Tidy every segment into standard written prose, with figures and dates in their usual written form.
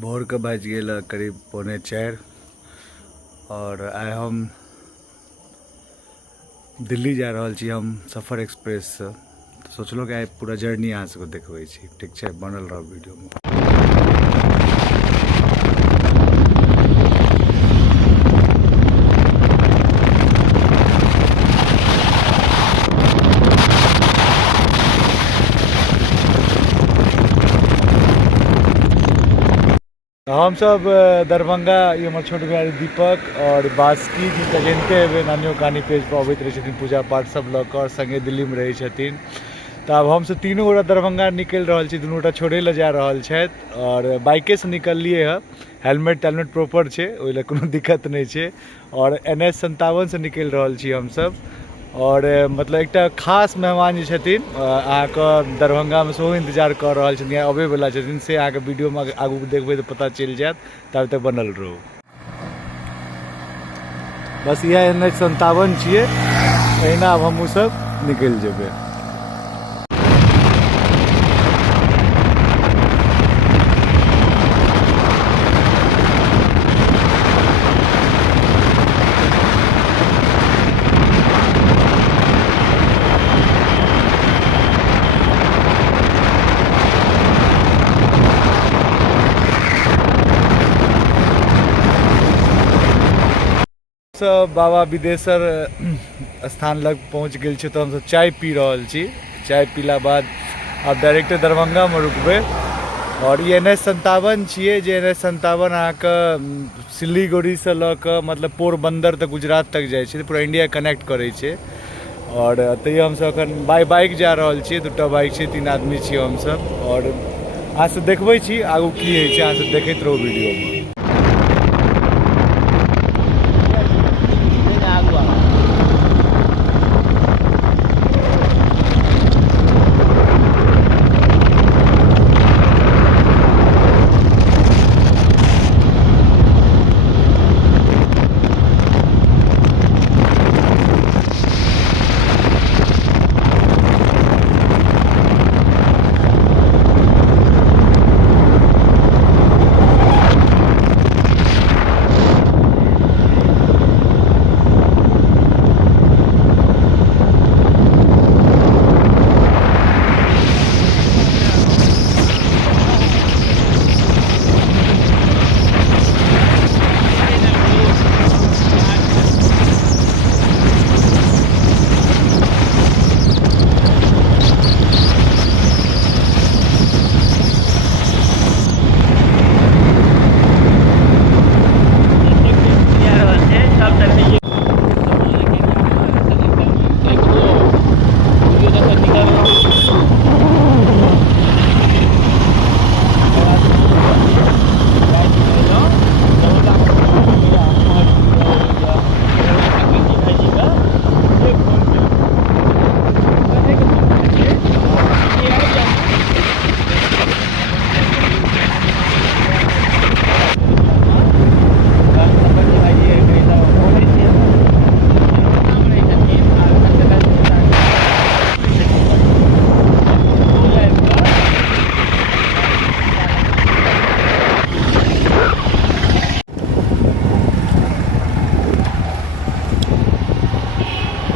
भोर के बाजि गेल करीब 3:45 और आइ हम दिल्ली जा रहल छी हम सफर एक्सप्रेस से। तो सोचलो कि आइ पूरा जर्नी अहाँ सबके देखबै छी। ठीक छै, बनल रहो वीडियो में। हम सब दरभंगा, ये हमारे छोट भाई दीपक और बास्की जी के जानते हेबै, नानियो कहानी पेज पर अबैत रहे छथिन पूजा पाठ सब लऽ कऽ, संगे दिल्ली में रहे छथिन। तो अब हम सब तीनों गोटा दरभंगा निकल रहल छी, दुनू गोटा छोड़े ले जा रहल छथि और बाइके से निकललिए है। हेलमेट तेलमेट प्रॉपर छै, ओइ ले कोनो दिक्कत नहीं छै और NH57 से निकल रहल छी हम सब। और मतलब एक खास मेहमान जे छथिन अहाँके दरभंगा में सेहो इंतजार कर रहल छथिन, अबै वाला छथिन, से अहाँके वीडियो में आगू देखबै तो पता चल जायत। तब तक बनल रहू। बस यह NH57 छियै, अहिना अब हमहूँ सब निकलि जेबै। बाबा बिदेश्वर स्थान लग पहुँच गेल छी, तो हम सब चाय पी रहल छी। चाय पीला बाद अब डायरेक्ट दरभंगा में रुकबै। और ये NH57 छियै, जे NH57 अहाँके सिलीगुड़ी से लऽ कऽ मतलब पोरबंदर तक, गुजरात तक जाइ छै, पूरा इंडिया कनेक्ट करै छै। और तैयो हम सब अखन बाइक जा रहल छियै, दूटा बाइक छै, 3 आदमी छियै हम सब। और अहाँ सब देखबै छी आगू की होइ छै, अहाँ सब देखैत रहू वीडियो में।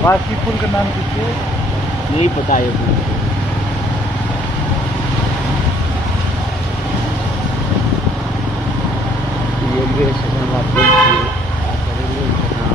बास्की पुल का नाम पूछिए। नहीं पता है पुल। रेलवे स्टेशन का पुल रेलवे स्टेशन।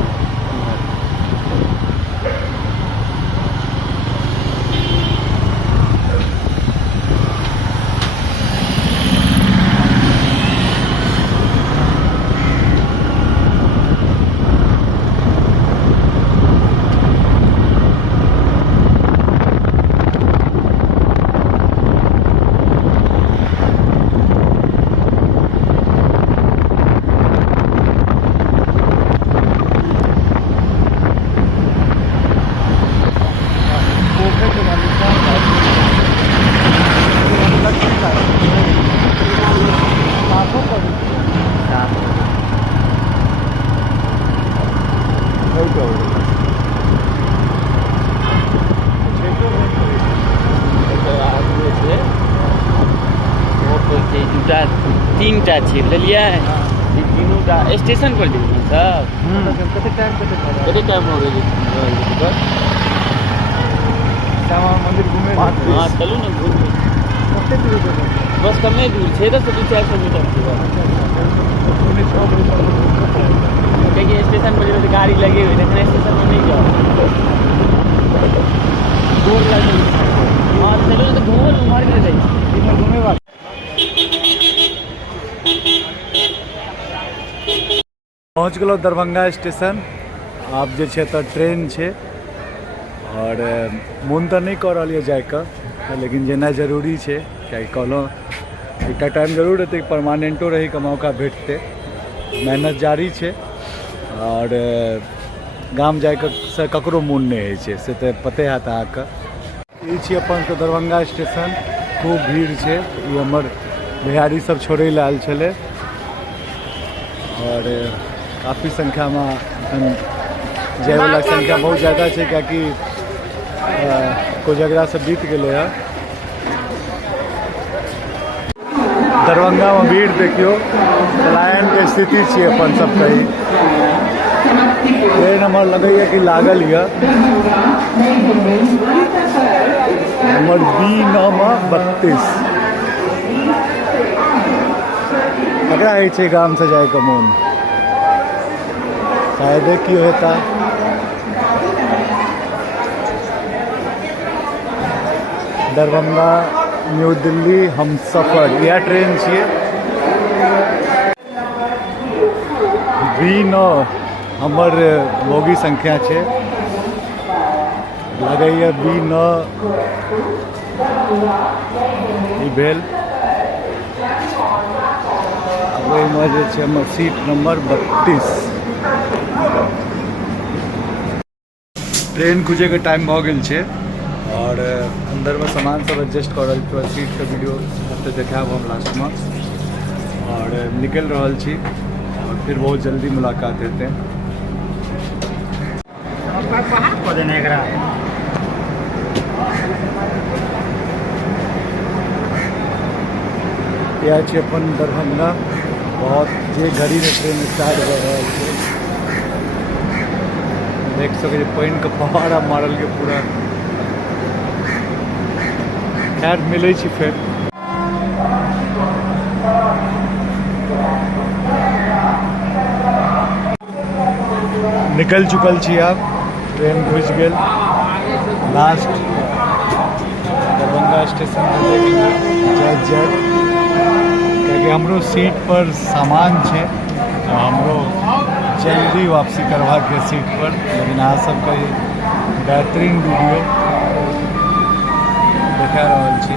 दूटा 3टा छै बुझलियै ई तीनोटा स्टेशन पर जेबै सब कते टाइम हो गेल श्यामा मंदिर घूमे हाँ चलू ने घूम बस कमे दूर छै तो 400 मीटर छै देखिए स्टेशन पर जेबै तो गाड़ी लगे हुए देखने स्टेशन पर नहीं जाओ दूर लगे हाँ चलो तो घूमो घुमार के जाइए घूमे वाला पहुँच गेलहुँ दरभंगा स्टेशन आब जे छै तऽ ट्रेन छै और मोन तऽ नहीं कऽ रहल यऽ जाइके लेकिन जेनाइ जरूरी छै किएकि कहलहुँ एकटा टाइम जरूर रहतै परमानेंटो रहैके मौका भेटतै मेहनत जारी छै और गाम जाइके से ककरो मोन नहीं होइ छै से तऽ पते हैत अहाँके ई छी अपन तऽ दरभंगा स्टेशन खूब भीड़ छै ई हमर बिहारी सब छोड़ै लए आयल छलै और काफ़ी संख्या में जाए वाला संख्या बहुत ज़्यादा है क्योंकि कोजगरा से बीत गए है दरभंगा में भीड़ देखियो पलायन के स्थिति छे अपन सब कही ट्रेन हमर लगे कि लागल है नंबर B9 ककरा है गाम से जाए के मोन शायद की होता दरभंगा न्यू दिल्ली हम सफर यह ट्रेन छे B9 हमर बोगी संख्या छे लगे B9 ई भेल ओहिमे जे छै हमर सीट नंबर 32 ट्रेन खुजे के टाइम भ गेल छै और अंदर में सामान सब एडजस्ट कर रहल छी सीट के वीडियो सबते देखाब हम लास्ट में और निकल रहल छी और फिर बहुत जल्दी मुलाकात हेतै यह छै अपन दरभंगा बहुत जे घड़ी में ट्रेन स्टार्ट भ रहल छै देख सके पानी के फहारा मारल के पूरा खैर मिले छी फिर निकल चुकल छी आप ट्रेन घुस गेल लास्ट दरभंगा स्टेशन पर देखेंगे जय क्योंकि हमरो सीट पर सामान है हमरो जल्दी वापसी करवा के सीट पर लेकिन अहाँ सबके बेहतरीन वीडियो देखा रहल छी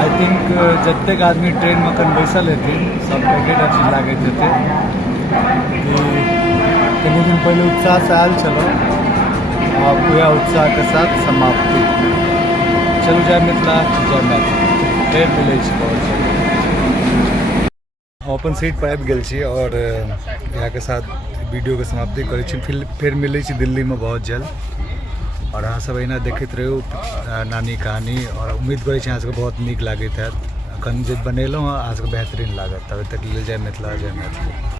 आई थिंक जतेक आदमी ट्रेन में कन बैसल हेथिन सबके एकेटा चीज लागैत हेतै कि कनि दिन पहले उत्साह से आयल छलहुँ आब वएह उत्साह के साथ समाप्ति चलू जय मिथिला जय मैथिली फिर मिलै छी बहुत जल्दी अपन सीट पर आबि गेल छी और यहाँ के साथ वीडियो के समाप्ति करै छी फिर मिलै छी दिल्ली में बहुत जल्द और अहाँ सब अहिना देखैत रहू नानी कहानी और उम्मीद करै छी अहाँ सबके बहुत नीक लागैत हैत अखन जे बनेलहुँ अहाँ सबके बेहतरीन लागत तब तक लेल जय मिथिला जय मैथिली।